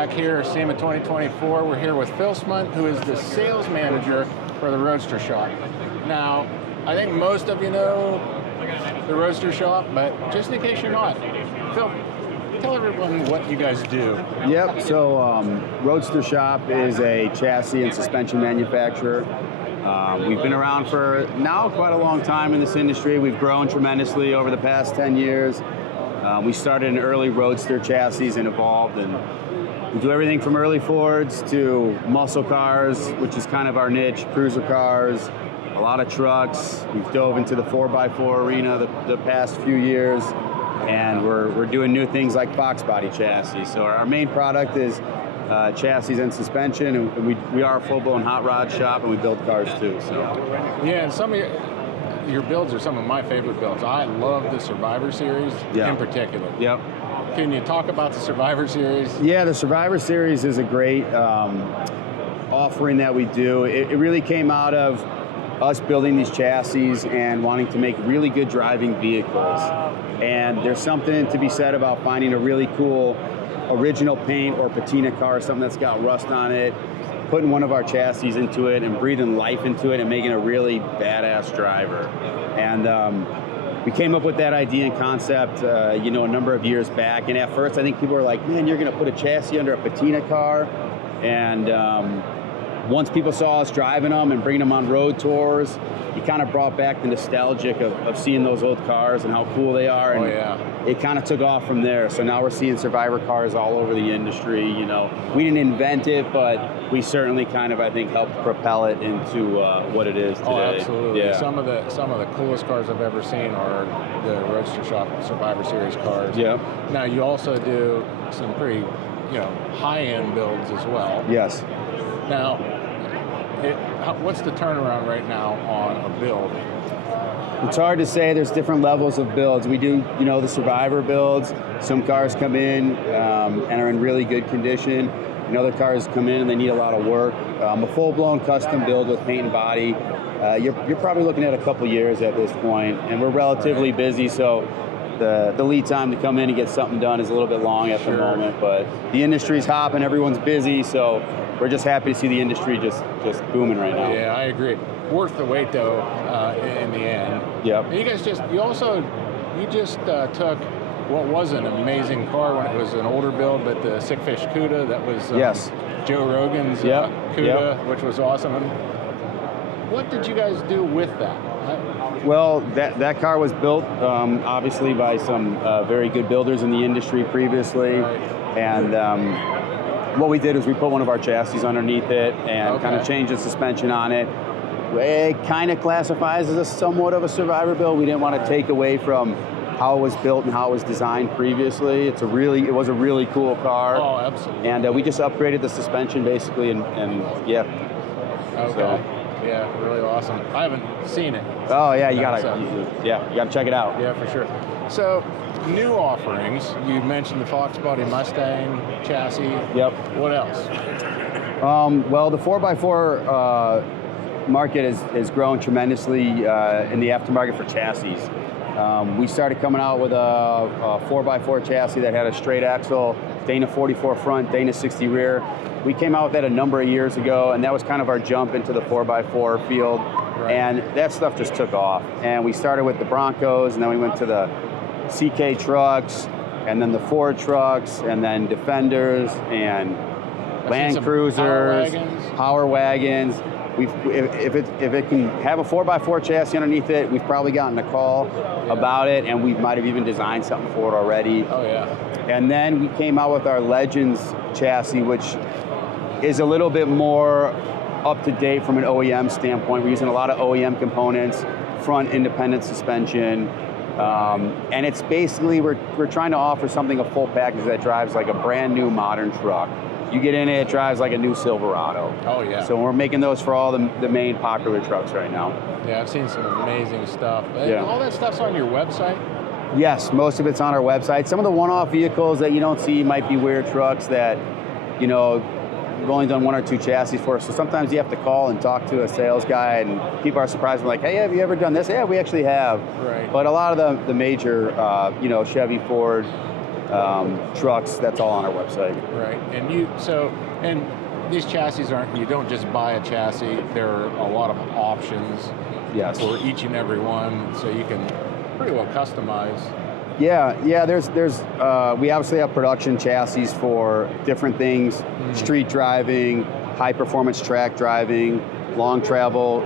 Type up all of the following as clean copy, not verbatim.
back here, SEMA 2024. We're here with Phil Smunt, who is the sales manager for the Roadster Shop. Now, I think most of you know the Roadster Shop, but just in case you're not, Phil, tell everyone what you guys do. Yep, so Roadster Shop is a chassis and suspension manufacturer. We've been around for now quite a long time in this industry. We've grown tremendously over the past 10 years. We started in early Roadster chassis and evolved, and we do everything from early Fords to muscle cars, which is kind of our niche, cruiser cars, a lot of trucks. We've dove into the 4x4 arena the past few years, and we're doing new things like Fox Body chassis. So our main product is chassis and suspension, and we are a full-blown hot rod shop, and we build cars too. So yeah, and some of your builds are some of my favorite builds. I love the Survivor Series in particular. Yep. Can you talk about the Survivor Series? Yeah, the Survivor Series is a great offering that we do. It really came out of us building these chassis and wanting to make really good driving vehicles. And there's something to be said about finding a really cool original paint or patina car, something that's got rust on it, putting one of our chassis into it and breathing life into it and making a really badass driver. And we came up with that idea and concept, a number of years back. And at first, I think people were like, man, you're gonna put a chassis under a patina car. And once people saw us driving them and bringing them on road tours, it kind of brought back the nostalgic of seeing those old cars and how cool they are. And it kind of took off from there. So now we're seeing Survivor cars all over the industry. We didn't invent it, but we certainly kind of, I think, helped propel it into what it is today. Oh, absolutely. Yeah. Some of the coolest cars I've ever seen are the Roadster Shop Survivor Series cars. Yeah. Now you also do some pretty, high-end builds as well. Yes. Now, what's the turnaround right now on a build? It's hard to say. There's different levels of builds. We do, the Survivor builds. Some cars come in and are in really good condition, and other cars come in and they need a lot of work. A full-blown custom build with paint and body, you're probably looking at a couple years at this point, and we're relatively busy, so the lead time to come in and get something done is a little bit long at the moment. But the industry's hopping, everyone's busy, so we're just happy to see the industry just booming right now. Yeah, I agree. Worth the wait though, in the end. Yep. You guys just took what was an amazing car when it was an older build, but the Sick Fish Cuda, that was Joe Rogan's Cuda, which was awesome. And what did you guys do with that? Well, that car was built obviously by some very good builders in the industry previously, and what we did is we put one of our chassis underneath it and kind of changed the suspension on it. It kind of classifies as somewhat of a Survivor build. We didn't want to take away from how it was built and how it was designed previously. It was a really cool car. Oh, absolutely. And we just upgraded the suspension basically, and yeah. Okay. So. Yeah, really awesome. I haven't seen it. Oh yeah, you gotta check it out. Yeah, for sure. So, new offerings. You mentioned the Fox Body Mustang chassis. Yep. What else? Well, the 4x4 market has grown tremendously in the aftermarket for chassis. We started coming out with a 4x4 chassis that had a straight axle, Dana 44 front, Dana 60 rear. We came out with that a number of years ago, and that was kind of our jump into the 4x4 field. Right. And that stuff just took off. And we started with the Broncos, and then we went to the CK trucks, and then the Ford trucks, and then Defenders, and Land Cruisers, Power Wagons. If it can have a 4x4 chassis underneath it, we've probably gotten a call about it, and we might have even designed something for it already. Oh yeah. And then we came out with our Legends chassis, which is a little bit more up to date from an OEM standpoint. We're using a lot of OEM components, front independent suspension, and it's basically, we're trying to offer something, a full package that drives like a brand new modern truck. You get in it, it drives like a new Silverado. Oh yeah. So we're making those for all the main popular trucks right now. Yeah, I've seen some amazing stuff. Yeah. All that stuff's on your website? Yes, most of it's on our website. Some of the one-off vehicles that you don't see might be weird trucks that, we've only done one or two chassis for. So sometimes you have to call and talk to a sales guy, and people are surprised, like, hey, have you ever done this? Yeah, we actually have. Right. But a lot of the major, Chevy, Ford, trucks, that's all on our website. Right, and these chassis you don't just buy a chassis, there are a lot of options for each and every one, so you can pretty well customize. Yeah, there's we obviously have production chassis for different things, street driving, high performance track driving, long travel,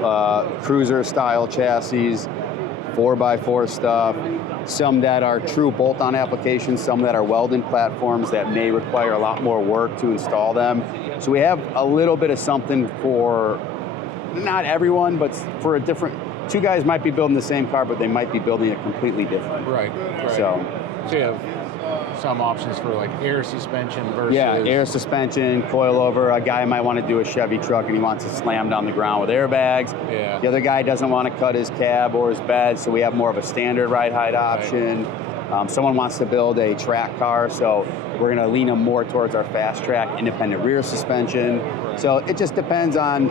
cruiser style chassis, 4x4 stuff, some that are true bolt-on applications, some that are welding platforms that may require a lot more work to install them. So we have a little bit of something for, not everyone, but for a different, two guys might be building the same car, but they might be building it completely different. Right. So you have some options for like air suspension versus... Yeah, air suspension, coilover. A guy might want to do a Chevy truck and he wants to slam down the ground with airbags. Yeah. The other guy doesn't want to cut his cab or his bed, so we have more of a standard ride height option. Someone wants to build a track car, so we're going to lean them more towards our fast track independent rear suspension. So it just depends on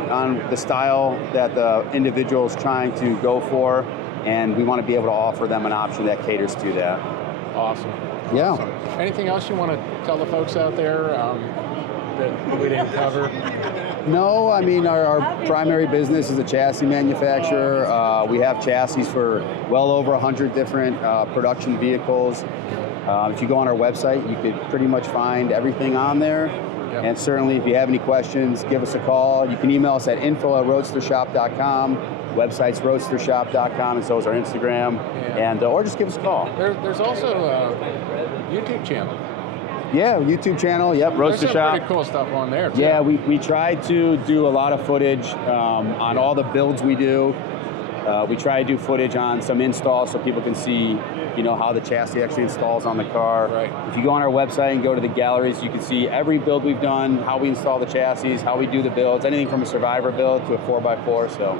the style that the individual is trying to go for, and we want to be able to offer them an option that caters to that. Awesome. Yeah. Awesome. Anything else you want to tell the folks out there that we didn't cover? No, I mean, our primary business is a chassis manufacturer. We have chassis for well over 100 different production vehicles. If you go on our website, you could pretty much find everything on there. Yep. And certainly, if you have any questions, give us a call. You can email us at info@roadstershop.com. Website's roadstershop.com, and so is our Instagram. And or just give us a call. There's also a YouTube channel. Yeah, YouTube channel. Yep, Roadster Shop. There's some pretty cool stuff on there too. Yeah, we try to do a lot of footage on all the builds we do. We try to do footage on some installs so people can see, how the chassis actually installs on the car. Right. If you go on our website and go to the galleries, you can see every build we've done, how we install the chassis, how we do the builds, anything from a survivor build to a 4x4. So.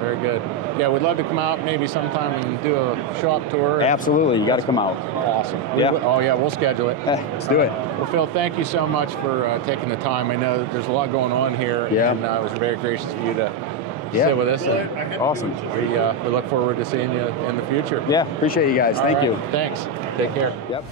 Very good. Yeah, we'd love to come out maybe sometime and do a shop tour. Absolutely, you got to come out. Awesome. Yeah. We'll schedule it. Let's do it. Well, Phil, thank you so much for taking the time. I know there's a lot going on here, and it was very gracious of you to sit with us. Awesome. We look forward to seeing you in the future. Yeah, appreciate you guys. Thank you. Thanks. Take care. Yep.